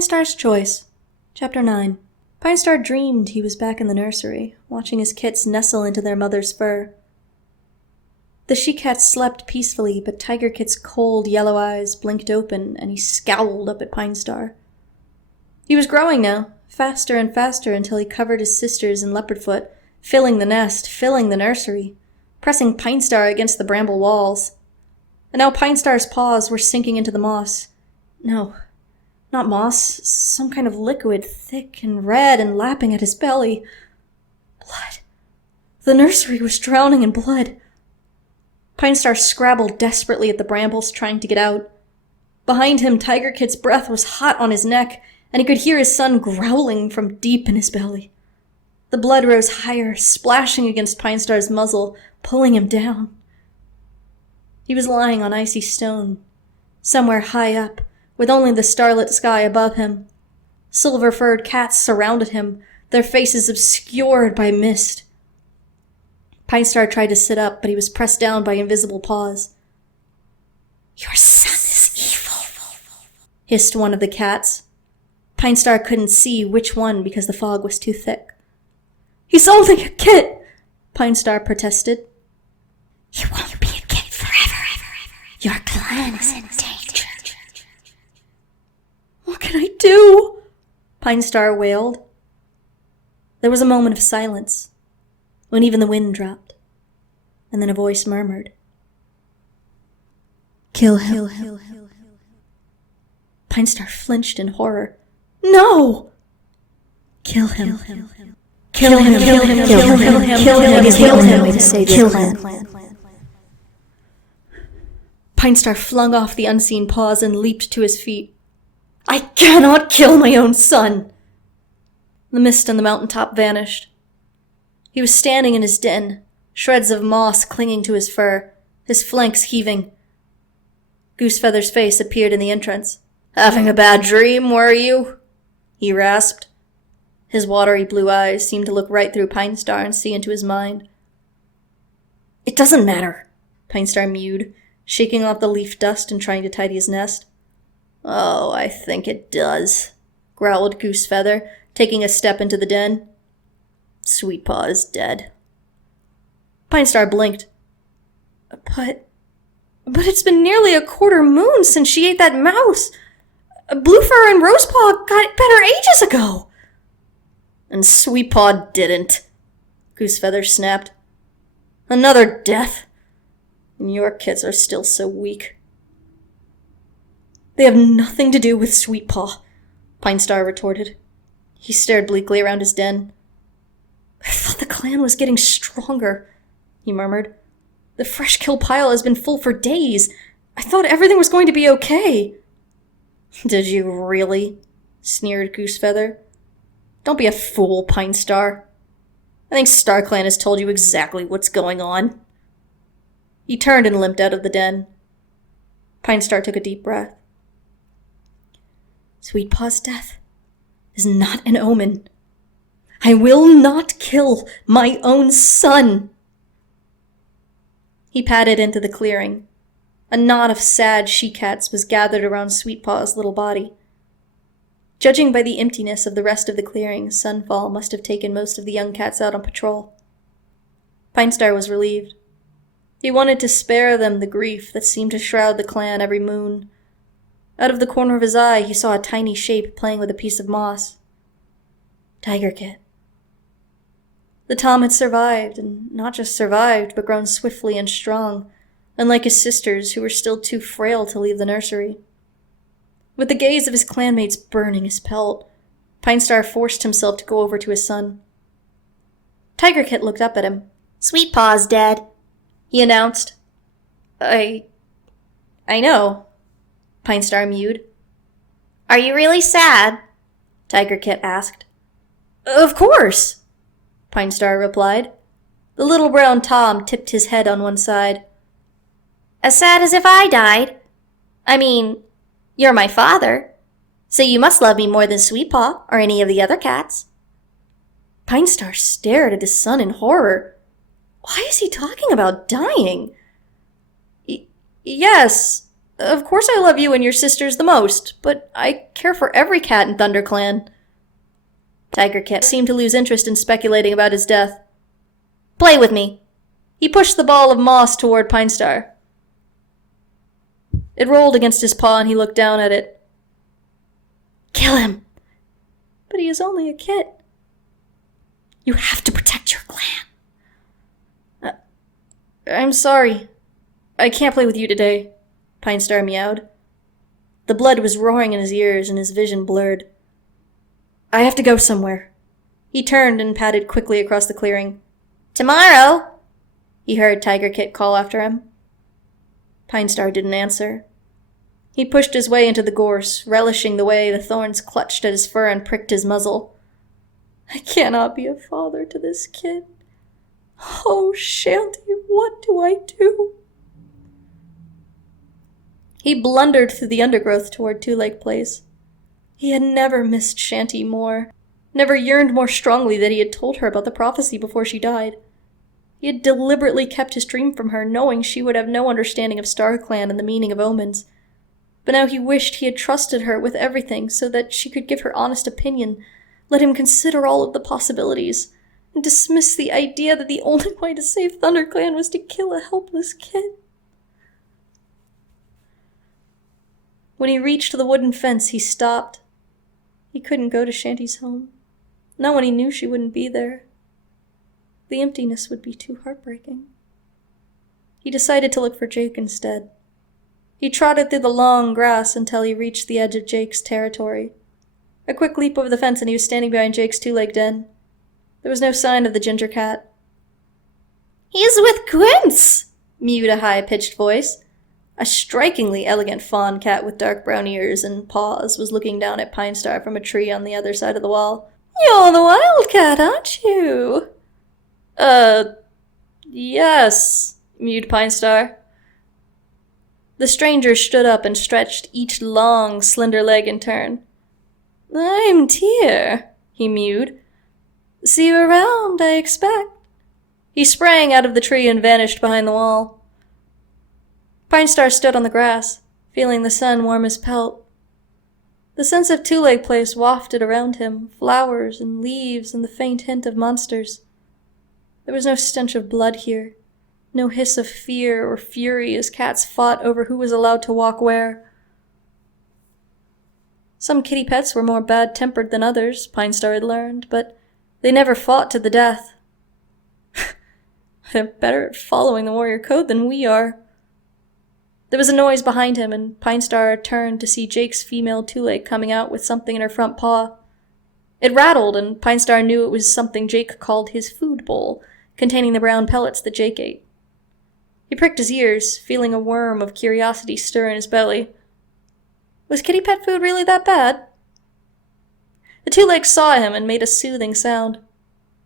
Pinestar's Choice, Chapter 9. Pinestar dreamed he was back in the nursery, watching his kits nestle into their mother's fur. The she-cat slept peacefully, but Tiger Kit's cold yellow eyes blinked open, and he scowled up at Pinestar. He was growing now, faster and faster until he covered his sisters in leopard foot, filling the nest, filling the nursery, pressing Pinestar against the bramble walls. And now Pinestar's paws were sinking into the moss. No, not moss, some kind of liquid, thick and red and lapping at his belly. Blood. The nursery was drowning in blood. Pinestar scrabbled desperately at the brambles, trying to get out. Behind him, Tiger Kit's breath was hot on his neck, and he could hear his son growling from deep in his belly. The blood rose higher, splashing against Pinestar's muzzle, pulling him down. He was lying on icy stone, somewhere high up, with only the starlit sky above him. Silver-furred cats surrounded him, their faces obscured by mist. Pinestar tried to sit up, but he was pressed down by invisible paws. "Your son is evil," hissed one of the cats. Pinestar couldn't see which one because the fog was too thick. "He's only a kit," Pinestar protested. "You won't be a kit forever. Your clan is in danger." "What can I do?" Pinestar wailed. There was a moment of silence, when even the wind dropped, and then a voice murmured, "Kill him." Pinestar flinched in horror. "No!" "Kill him. Kill him. Kill him. Kill him. Kill him. It is the only way to save your clan." Pinestar flung off the unseen paws and leaped to his feet. "I cannot kill my own son!" The mist on the mountaintop vanished. He was standing in his den, shreds of moss clinging to his fur, his flanks heaving. Goosefeather's face appeared in the entrance. "Having a bad dream, were you?" he rasped. His watery blue eyes seemed to look right through Pinestar and see into his mind. "It doesn't matter," Pinestar mewed, shaking off the leaf dust and trying to tidy his nest. "Oh, I think it does," growled Goosefeather, taking a step into the den. "Sweetpaw is dead." Pinestar blinked. But it's been nearly a quarter moon since she ate that mouse. Bluefur and Rosepaw got better ages ago." "And Sweetpaw didn't," Goosefeather snapped. "Another death. And your kids are still so weak." "They have nothing to do with Sweetpaw," Pinestar retorted. He stared bleakly around his den. "I thought the clan was getting stronger," he murmured. "The fresh kill pile has been full for days. I thought everything was going to be okay." "Did you really?" sneered Goosefeather. "Don't be a fool, Pinestar. I think StarClan has told you exactly what's going on." He turned and limped out of the den. Pinestar took a deep breath. Sweetpaw's death is not an omen. I will not kill my own son. He padded into the clearing. A knot of sad she-cats was gathered around Sweetpaw's little body. Judging by the emptiness of the rest of the clearing, sunfall must have taken most of the young cats out on patrol. Pinestar was relieved. He wanted to spare them the grief that seemed to shroud the clan every moon. Out of the corner of his eye, he saw a tiny shape playing with a piece of moss. Tiger Kit. The Tom had survived, and not just survived, but grown swiftly and strong, unlike his sisters, who were still too frail to leave the nursery. With the gaze of his clanmates burning his pelt, Pinestar forced himself to go over to his son. Tiger Kit looked up at him. "Sweetpaw's dead," he announced. I know," Pinestar mewed. "Are you really sad?" Tiger Kit asked. "Of course," Pinestar replied. The little brown Tom tipped his head on one side. "As sad as if I died. I mean, you're my father, so you must love me more than Sweetpaw or any of the other cats." Pinestar stared at his son in horror. Why is he talking about dying? Yes, Of course I love you and your sisters the most, but I care for every cat in ThunderClan. Tiger Kit seemed to lose interest in speculating about his death. Play with me. He pushed the ball of moss toward Pinestar. It rolled against his paw and he looked down at it. Kill him! But he is only a kit. You have to protect your clan. I'm sorry. I can't play with you today, Pinestar meowed. The blood was roaring in his ears and his vision blurred. I have to go somewhere. He turned and padded quickly across the clearing. Tomorrow! He heard Tiger Kit call after him. Pinestar didn't answer. He pushed his way into the gorse, relishing the way the thorns clutched at his fur and pricked his muzzle. I cannot be a father to this kid. Oh, Shanty, what do I do? He blundered through the undergrowth toward Two Lake Place. He had never missed Shanty more, never yearned more strongly that he had told her about the prophecy before she died. He had deliberately kept his dream from her, knowing she would have no understanding of StarClan and the meaning of omens. But now he wished he had trusted her with everything so that she could give her honest opinion, let him consider all of the possibilities, and dismiss the idea that the only way to save ThunderClan was to kill a helpless kid. When he reached the wooden fence, he stopped. He couldn't go to Shanty's home, not when he knew she wouldn't be there. The emptiness would be too heartbreaking. He decided to look for Jake instead. He trotted through the long grass until he reached the edge of Jake's territory. A quick leap over the fence and he was standing behind Jake's two-leg den. There was no sign of the ginger cat. He's with Quince, mewed a high-pitched voice. A strikingly elegant fawn cat with dark brown ears and paws was looking down at Pinestar from a tree on the other side of the wall. You're the wildcat, aren't you? Yes, mewed Pinestar. The stranger stood up and stretched each long, slender leg in turn. I'm Tyr, he mewed. See you around, I expect. He sprang out of the tree and vanished behind the wall. Pinestar stood on the grass, feeling the sun warm his pelt. The sense of Two Lake Place wafted around him, flowers and leaves and the faint hint of monsters. There was no stench of blood here, no hiss of fear or fury as cats fought over who was allowed to walk where. Some kitty pets were more bad-tempered than others, Pinestar had learned, but they never fought to the death. They're better at following the warrior code than we are. There was a noise behind him, and Pinestar turned to see Jake's female two-leg coming out with something in her front paw. It rattled, and Pinestar knew it was something Jake called his food bowl, containing the brown pellets that Jake ate. He pricked his ears, feeling a worm of curiosity stir in his belly. Was kitty pet food really that bad? The two legs saw him and made a soothing sound.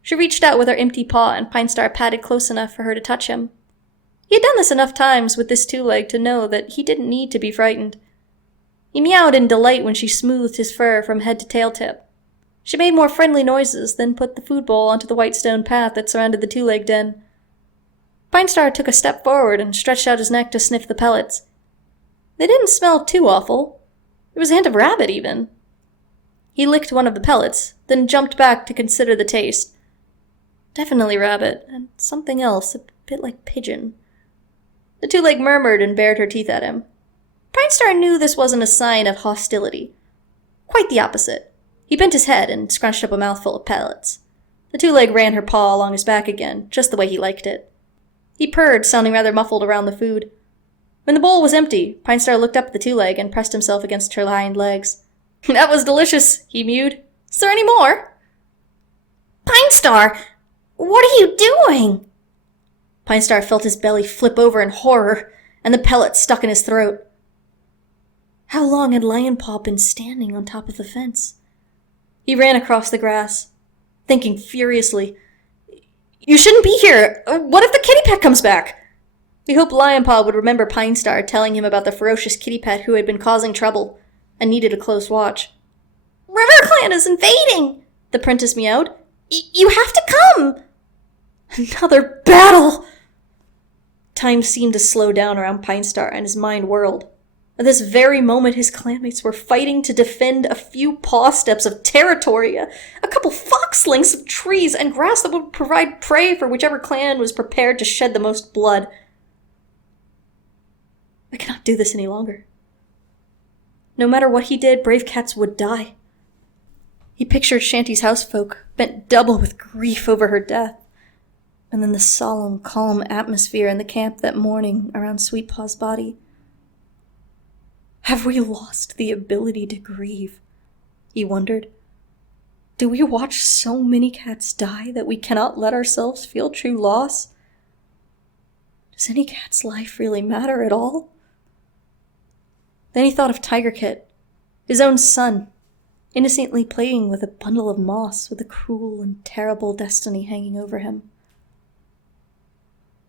She reached out with her empty paw, and Pinestar padded close enough for her to touch him. He had done this enough times with this two-leg to know that he didn't need to be frightened. He meowed in delight when she smoothed his fur from head to tail tip. She made more friendly noises, then put the food bowl onto the white stone path that surrounded the two-leg den. Pinestar took a step forward and stretched out his neck to sniff the pellets. They didn't smell too awful. There was a hint of rabbit, even. He licked one of the pellets, then jumped back to consider the taste. Definitely rabbit, and something else, a bit like pigeon. The two-leg murmured and bared her teeth at him. Pinestar knew this wasn't a sign of hostility. Quite the opposite. He bent his head and scrunched up a mouthful of pellets. The two-leg ran her paw along his back again, just the way he liked it. He purred, sounding rather muffled around the food. When the bowl was empty, Pinestar looked up at the two-leg and pressed himself against her hind legs. That was delicious, he mewed. Is there any more? Pinestar! What are you doing? Pinestar felt his belly flip over in horror, and the pellet stuck in his throat. How long had Lionpaw been standing on top of the fence? He ran across the grass, thinking furiously, You shouldn't be here! What if the kitty pet comes back? He hoped Lionpaw would remember Pinestar telling him about the ferocious kitty pet who had been causing trouble, and needed a close watch. RiverClan is invading! The princess meowed. You have to come! Another battle! Time seemed to slow down around Pinestar, and his mind whirled. At this very moment, his clanmates were fighting to defend a few paw steps of territory, a couple fox lengths of trees and grass that would provide prey for whichever clan was prepared to shed the most blood. I cannot do this any longer. No matter what he did, brave cats would die. He pictured Shanty's housefolk, bent double with grief over her death, and then the solemn, calm atmosphere in the camp that morning around Sweet Paw's body. Have we lost the ability to grieve? He wondered. Do we watch so many cats die that we cannot let ourselves feel true loss? Does any cat's life really matter at all? Then he thought of Tiger Kit, his own son, innocently playing with a bundle of moss with a cruel and terrible destiny hanging over him.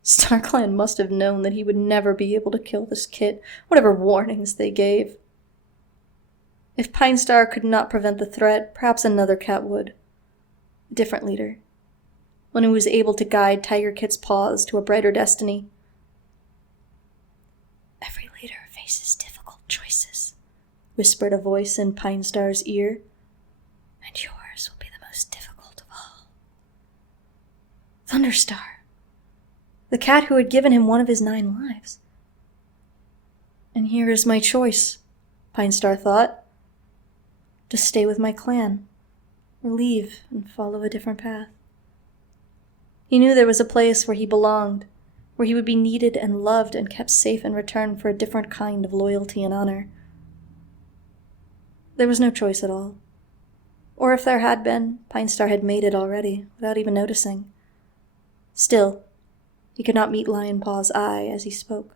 StarClan must have known that he would never be able to kill this kit, whatever warnings they gave. If Pinestar could not prevent the threat, perhaps another cat would. A different leader. One who was able to guide Tiger Kit's paws to a brighter destiny. Every leader faces difficult choices, whispered a voice in Pinestar's ear. And yours will be the most difficult of all. Thunderstar. The cat who had given him one of his 9 lives. And here is my choice, Pinestar thought. To stay with my clan, or leave and follow a different path. He knew there was a place where he belonged, where he would be needed and loved and kept safe in return for a different kind of loyalty and honor. There was no choice at all. Or if there had been, Pinestar had made it already, without even noticing. Still, he could not meet Lion Paw's eye as he spoke.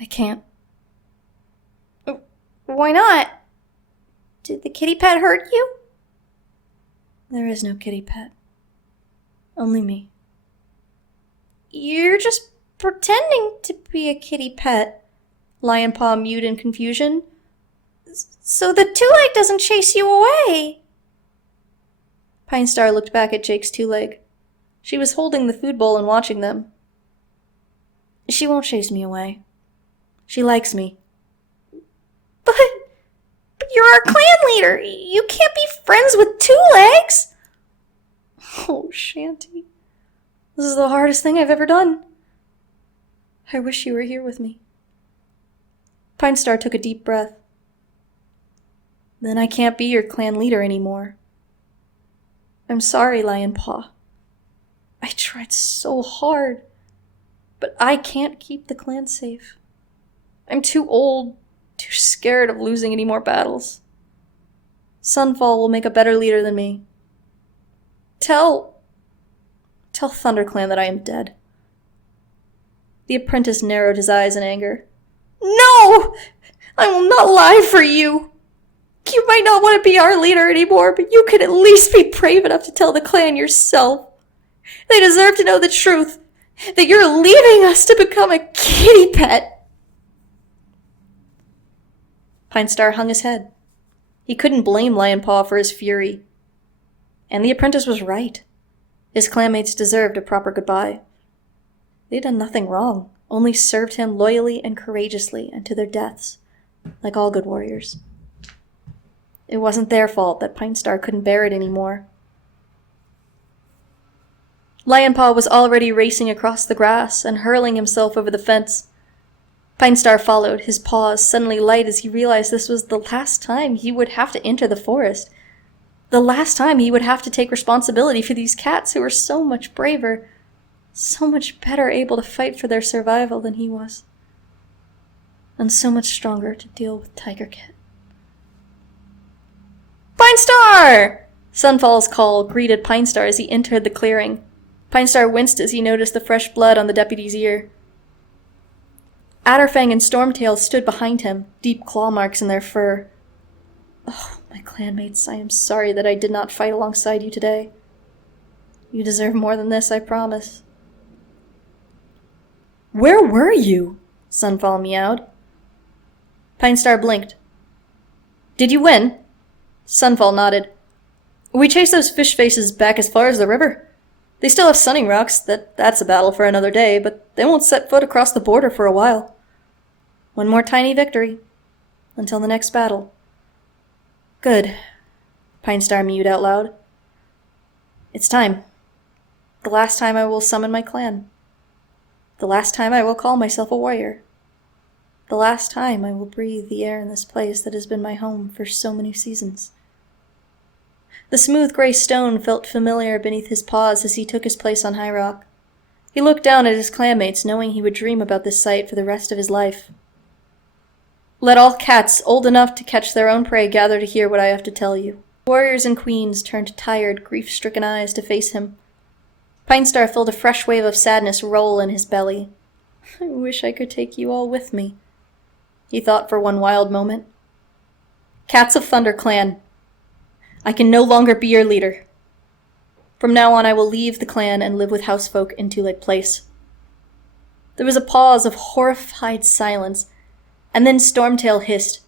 I can't. Why not? Did the kitty pet hurt you? There is no kitty pet. Only me. You're just pretending to be a kitty pet, Lion Paw mewed in confusion. So the two-leg doesn't chase you away. Pinestar looked back at Jake's two-leg. She was holding the food bowl and watching them. She won't chase me away. She likes me. But you're our clan leader. You can't be friends with two legs. Oh, Shanty. This is the hardest thing I've ever done. I wish you were here with me. Pinestar took a deep breath. Then I can't be your clan leader anymore. I'm sorry, Lion Paw. I tried so hard, but I can't keep the clan safe. I'm too old, too scared of losing any more battles. Sunfall will make a better leader than me. Tell ThunderClan that I am dead. The apprentice narrowed his eyes in anger. No! I will not lie for you. You might not want to be our leader anymore, but you could at least be brave enough to tell the clan yourself. They deserve to know the truth, that you're leaving us to become a kitty pet. Pinestar hung his head. He couldn't blame Lion Paw for his fury. And the apprentice was right. His clanmates deserved a proper goodbye. They'd done nothing wrong, only served him loyally and courageously and to their deaths, like all good warriors. It wasn't their fault that Pinestar couldn't bear it anymore. Lion Paw was already racing across the grass and hurling himself over the fence. Pinestar followed, his paws suddenly light as he realized this was the last time he would have to enter the forest. The last time he would have to take responsibility for these cats who were so much braver, so much better able to fight for their survival than he was. And so much stronger to deal with Tiger Kit. Pinestar! Sunfall's call greeted Pinestar as he entered the clearing. Pinestar winced as he noticed the fresh blood on the deputy's ear. Adderfang and Stormtail stood behind him, deep claw marks in their fur. Oh, my clanmates, I am sorry that I did not fight alongside you today. You deserve more than this, I promise. Where were you? Sunfall meowed. Pinestar blinked. Did you win? Sunfall nodded. We chased those fish faces back as far as the river. They still have sunning rocks, that's a battle for another day, but they won't set foot across the border for a while. One more tiny victory. Until the next battle. Good. Pinestar mewed out loud. It's time. The last time I will summon my clan. The last time I will call myself a warrior. The last time I will breathe the air in this place that has been my home for so many seasons. The smooth gray stone felt familiar beneath his paws as he took his place on High Rock. He looked down at his clanmates, knowing he would dream about this sight for the rest of his life. Let all cats old enough to catch their own prey gather to hear what I have to tell you. Warriors and queens turned tired, grief-stricken eyes to face him. Pinestar felt a fresh wave of sadness roll in his belly. I wish I could take you all with me, he thought for one wild moment. Cats of ThunderClan, I can no longer be your leader. From now on I will leave the clan and live with housefolk in Two Lake Place. There was a pause of horrified silence, and then Stormtail hissed,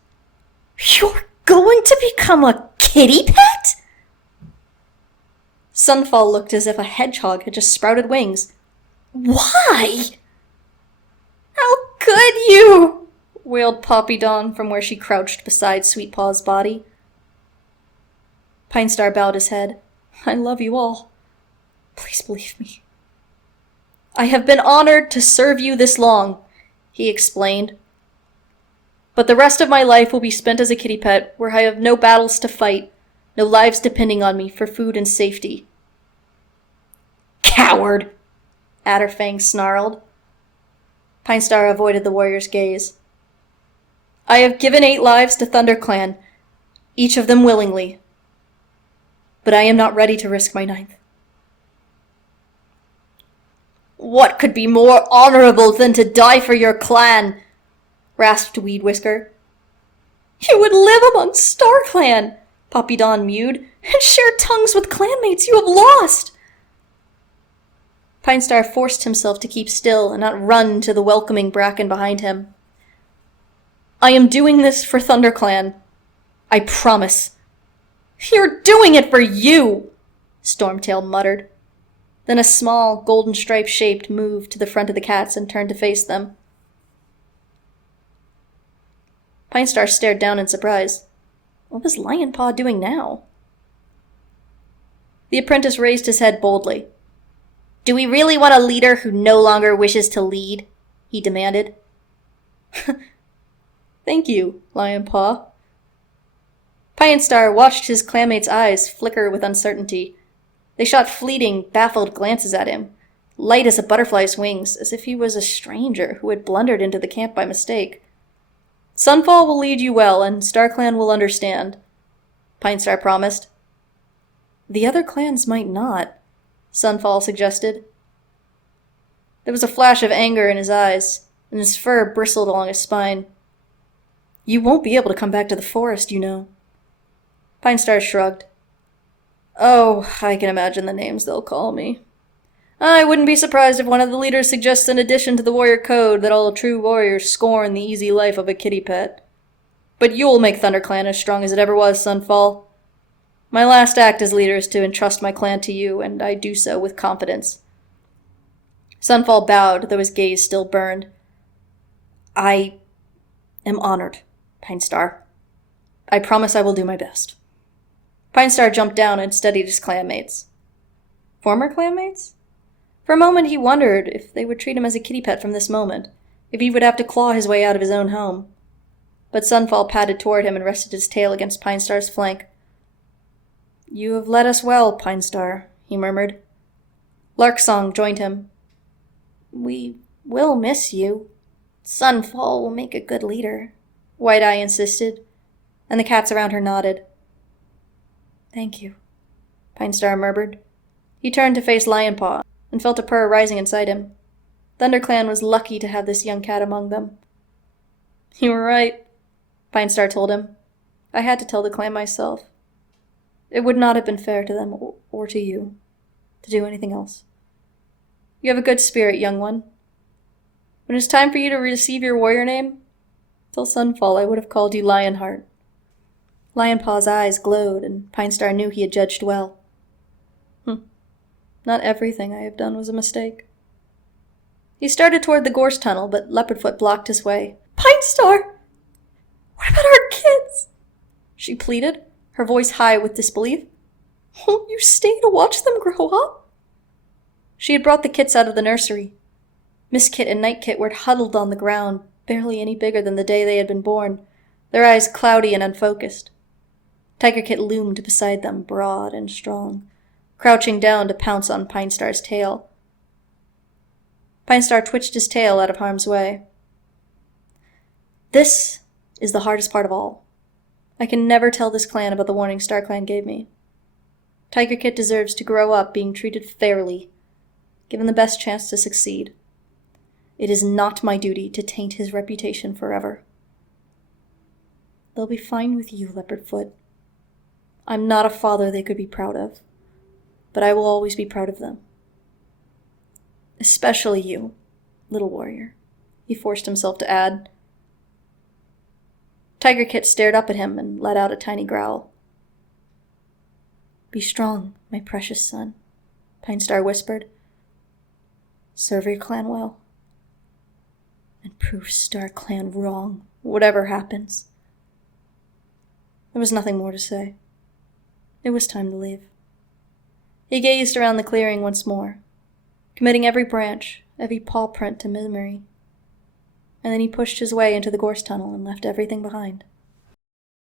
You're going to become a kitty pet? Sunfall looked as if a hedgehog had just sprouted wings. Why? How could you? Wailed Poppy Dawn from where she crouched beside Sweetpaw's body. Pinestar bowed his head. I love you all. Please believe me. I have been honored to serve you this long, he explained. But the rest of my life will be spent as a kitty pet, where I have no battles to fight, no lives depending on me for food and safety. Coward! Adderfang snarled. Pinestar avoided the warrior's gaze. I have given 8 lives to ThunderClan, each of them willingly. But I am not ready to risk my 9th. What could be more honorable than to die for your clan? Rasped Weed Whisker. You would live among StarClan, Poppy Dawn mewed, and share tongues with clanmates you have lost. Pinestar forced himself to keep still and not run to the welcoming bracken behind him. I am doing this for ThunderClan. I promise. You're doing it for you, Stormtail muttered. Then a small, golden stripe shape moved to the front of the cats and turned to face them. Pinestar stared down in surprise. What was Lionpaw doing now? The apprentice raised his head boldly. Do we really want a leader who no longer wishes to lead? He demanded. Thank you, Lionpaw. Pinestar watched his clanmate's eyes flicker with uncertainty. They shot fleeting, baffled glances at him, light as a butterfly's wings, as if he was a stranger who had blundered into the camp by mistake. Sunfall will lead you well, and StarClan will understand, Pinestar promised. The other clans might not, Sunfall suggested. There was a flash of anger in his eyes, and his fur bristled along his spine. You won't be able to come back to the forest, you know. Pinestar shrugged. Oh, I can imagine the names they'll call me. I wouldn't be surprised if one of the leaders suggests an addition to the warrior code that all true warriors scorn the easy life of a kitty pet. But you'll make ThunderClan as strong as it ever was, Sunfall. My last act as leader is to entrust my clan to you, and I do so with confidence. Sunfall bowed, though his gaze still burned. I am honored, Pinestar. I promise I will do my best. Pinestar jumped down and studied his clanmates. Former clanmates? For a moment he wondered if they would treat him as a kitty pet from this moment, if he would have to claw his way out of his own home. But Sunfall padded toward him and rested his tail against Pinestar's flank. You have led us well, Pinestar, he murmured. Larksong joined him. We will miss you. Sunfall will make a good leader, White-Eye insisted, and the cats around her nodded. Thank you, Pinestar murmured. He turned to face Lionpaw, and felt a purr rising inside him. ThunderClan was lucky to have this young cat among them. You were right, Pinestar told him. I had to tell the clan myself. It would not have been fair to them, or to you, to do anything else. You have a good spirit, young one. When it's time for you to receive your warrior name, till Sunfall I would have called you Lionheart. Lionpaw's eyes glowed, and Pinestar knew he had judged well. Not everything I have done was a mistake. He started toward the gorse tunnel, but Leopardfoot blocked his way. Pinestar! What about our kids? She pleaded, her voice high with disbelief. Won't you stay to watch them grow up? She had brought the kits out of the nursery. Miss Kit and Night Kit were huddled on the ground, barely any bigger than the day they had been born, their eyes cloudy and unfocused. Tiger Kit loomed beside them, broad and strong, crouching down to pounce on Pinestar's tail. Pinestar twitched his tail out of harm's way. This is the hardest part of all. I can never tell this clan about the warning StarClan gave me. Tiger Kit deserves to grow up being treated fairly, given the best chance to succeed. It is not my duty to taint his reputation forever. They'll be fine with you, Leopardfoot. I'm not a father they could be proud of, but I will always be proud of them. Especially you, little warrior, he forced himself to add. Tiger Kit stared up at him and let out a tiny growl. Be strong, my precious son, Pinestar whispered. Serve your clan well. And prove StarClan wrong, whatever happens. There was nothing more to say. It was time to leave. He gazed around the clearing once more, committing every branch, every paw print to memory. And then he pushed his way into the gorse tunnel and left everything behind.